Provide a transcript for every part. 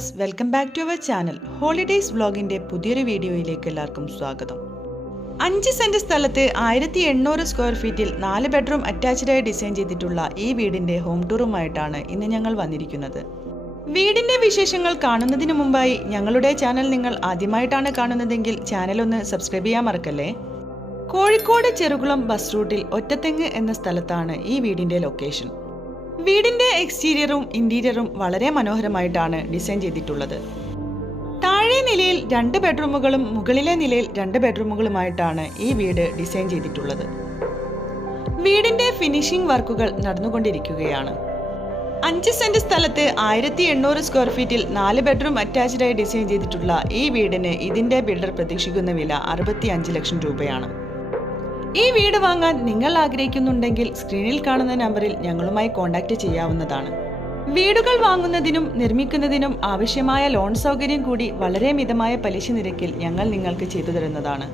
Viewers, welcome back to our channel. Holidays വ്ലോഗിൻ്റെ പുതിയൊരു വീഡിയോയിലേക്ക് എല്ലാവർക്കും സ്വാഗതം. 5 സെന്റ് സ്ഥലത്ത് 1800 സ്ക്വയർ ഫീറ്റിൽ 4 ബെഡ്റൂം അറ്റാച്ച്ഡായി ഡിസൈൻ ചെയ്തിട്ടുള്ള ഈ വീടിൻ്റെ ഹോം ടൂറുമായിട്ടാണ് ഇന്ന് ഞങ്ങൾ വന്നിരിക്കുന്നത്. വീടിൻ്റെ വിശേഷങ്ങൾ കാണുന്നതിന് മുമ്പായി ഞങ്ങളുടെ ചാനൽ നിങ്ങൾ ആദ്യമായിട്ടാണ് കാണുന്നതെങ്കിൽ ചാനൽ ഒന്ന് സബ്സ്ക്രൈബ് ചെയ്യാൻ മറക്കല്ലേ. കോഴിക്കോട് ചെറുകുളം ബസ് റൂട്ടിൽ ഒറ്റത്തെങ്ങ് എന്ന സ്ഥലത്താണ് ഈ വീടിൻ്റെ ലൊക്കേഷൻ. വീടിന്റെ എക്സ്റ്റീരിയറും ഇന്റീരിയറും വളരെ മനോഹരമായിട്ടാണ് ഡിസൈൻ ചെയ്തിട്ടുള്ളത്. താഴെ നിലയിൽ 2 ബെഡ്റൂമുകളും മുകളിലെ നിലയിൽ 2 ബെഡ്റൂമുകളുമായിട്ടാണ് ഈ വീട് ഡിസൈൻ ചെയ്തിട്ടുള്ളത്. വീടിന്റെ ഫിനിഷിംഗ് വർക്കുകൾ നടന്നുകൊണ്ടിരിക്കുകയാണ്. 5 സെന്റ് സ്ഥലത്ത് 1800 സ്ക്വയർ ഫീറ്റിൽ 4 ബെഡ്റൂം അറ്റാച്ച്ഡായി ഡിസൈൻ ചെയ്തിട്ടുള്ള ഈ വീടിന് ഇതിന്റെ ബിൽഡർ പ്രതീക്ഷിക്കുന്ന വില 65 ലക്ഷം രൂപയാണ്. ഈ വീട് വാങ്ങാൻ നിങ്ങൾ ആഗ്രഹിക്കുന്നുണ്ടെങ്കിൽ സ്ക്രീനിൽ കാണുന്ന നമ്പറിൽ ഞങ്ങളുമായി കോൺടാക്ട് ചെയ്യാവുന്നതാണ്. വീടുകൾ വാങ്ങുന്നതിനും നിർമ്മിക്കുന്നതിനും ആവശ്യമായ ലോൺ സൗകര്യം കൂടി വളരെ മിതമായ പലിശ നിരക്കിൽ ഞങ്ങൾ നിങ്ങൾക്ക് ചെയ്തു തരുന്നതാണ്.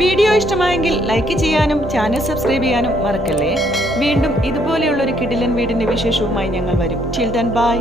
വീഡിയോ ഇഷ്ടമായെങ്കിൽ ലൈക്ക് ചെയ്യാനും ചാനൽ സബ്സ്ക്രൈബ് ചെയ്യാനും മറക്കല്ലേ. വീണ്ടും ഇതുപോലെയുള്ള ഒരു കിടിലൻ വീടിന്റെ വിശേഷവുമായി ഞങ്ങൾ വരും. Till then bye.